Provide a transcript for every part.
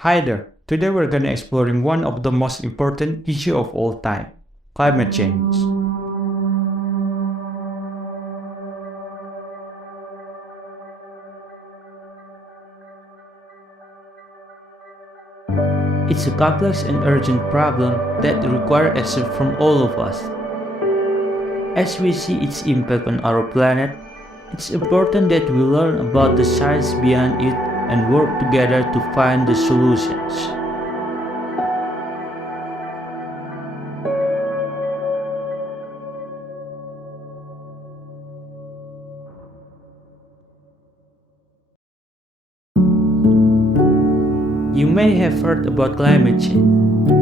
Hi there, today we're gonna exploring one of the most important issue of all time, climate change. It's a complex and urgent problem that requires action from all of us. As we see its impact on our planet, it's important that we learn about the science behind it and work together to find the solutions. You may have heard about climate change,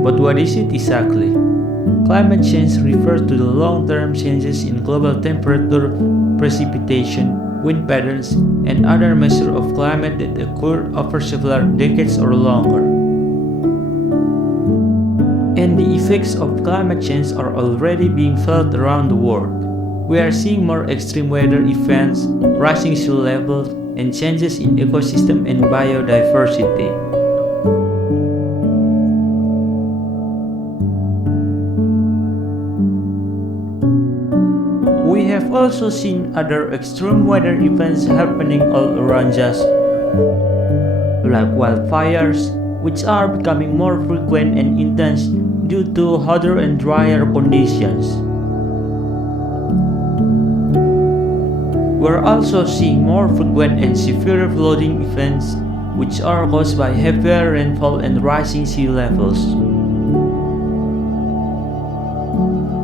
but what is it exactly? Climate change refers to the long-term changes in global temperature, precipitation, wind patterns, and other measures of climate that occur over several decades or longer. And the effects of climate change are already being felt around the world. We are seeing more extreme weather events, rising sea levels, and changes in ecosystem and biodiversity. We have also seen other extreme weather events happening all around us, like wildfires, which are becoming more frequent and intense due to hotter and drier conditions. We're also seeing more frequent and severe flooding events, which are caused by heavier rainfall and rising sea levels.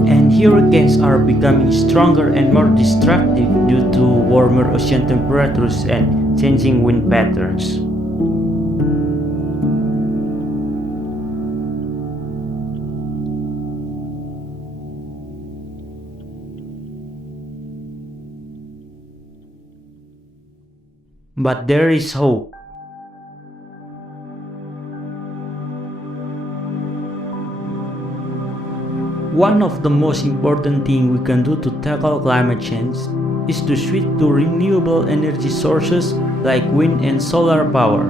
And hurricanes are becoming stronger and more destructive due to warmer ocean temperatures and changing wind patterns. But there is hope. One of the most important things we can do to tackle climate change is to switch to renewable energy sources like wind and solar power.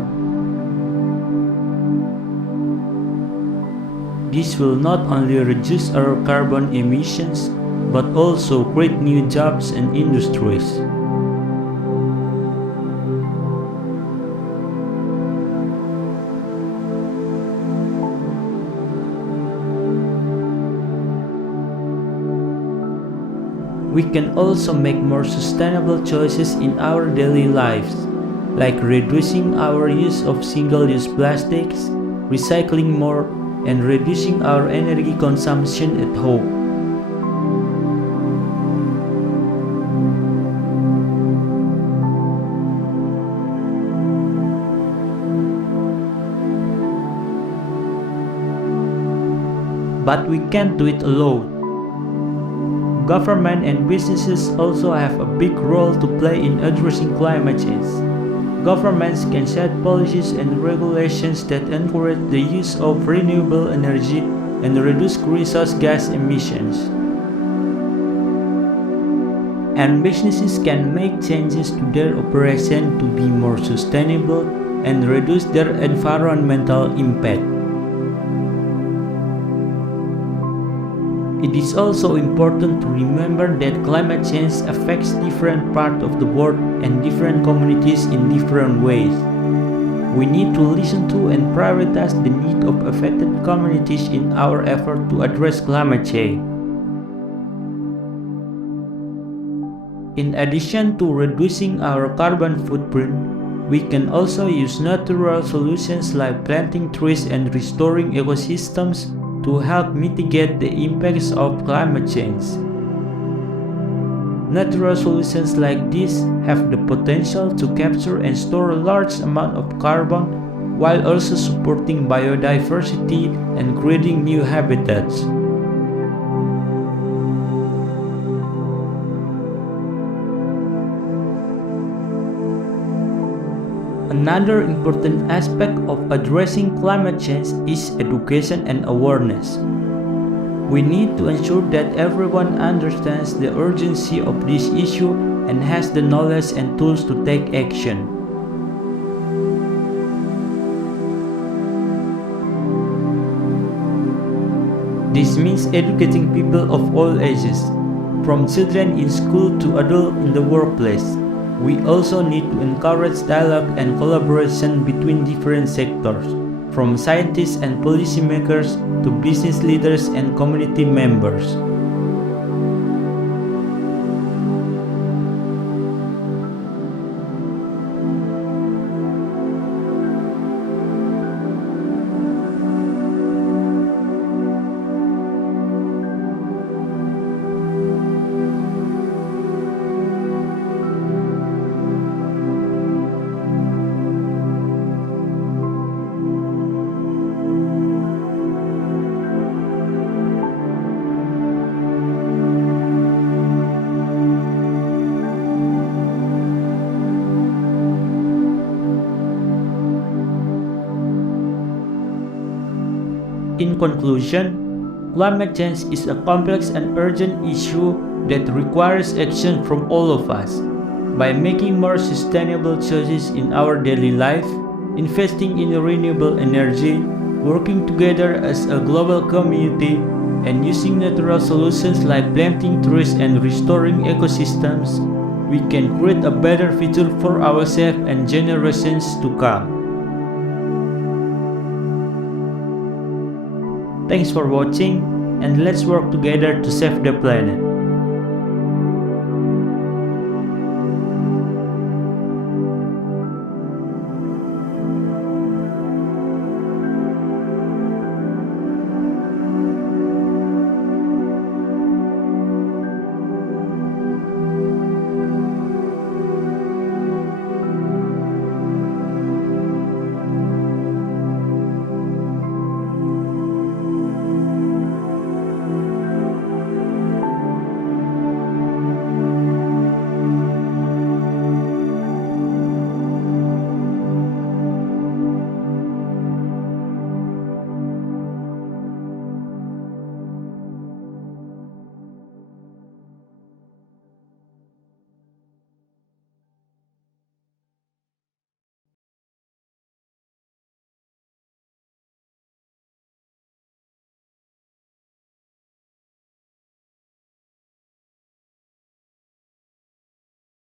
This will not only reduce our carbon emissions, but also create new jobs and industries. We can also make more sustainable choices in our daily lives, like reducing our use of single-use plastics, recycling more, and reducing our energy consumption at home. But we can't do it alone. Government and businesses also have a big role to play in addressing climate change. Governments can set policies and regulations that encourage the use of renewable energy and reduce greenhouse gas emissions. And businesses can make changes to their operation to be more sustainable and reduce their environmental impact. It is also important to remember that climate change affects different parts of the world and different communities in different ways. We need to listen to and prioritize the needs of affected communities in our effort to address climate change. In addition to reducing our carbon footprint, we can also use natural solutions like planting trees and restoring ecosystems to help mitigate the impacts of climate change. Natural solutions like this have the potential to capture and store a large amount of carbon while also supporting biodiversity and creating new habitats. Another important aspect of addressing climate change is education and awareness. We need to ensure that everyone understands the urgency of this issue and has the knowledge and tools to take action. This means educating people of all ages, from children in school to adults in the workplace. We also need to encourage dialogue and collaboration between different sectors, from scientists and policymakers to business leaders and community members. In conclusion, climate change is a complex and urgent issue that requires action from all of us. By making more sustainable choices in our daily life, investing in renewable energy, working together as a global community, and using natural solutions like planting trees and restoring ecosystems, we can create a better future for ourselves and generations to come. Thanks for watching, and let's work together to save the planet.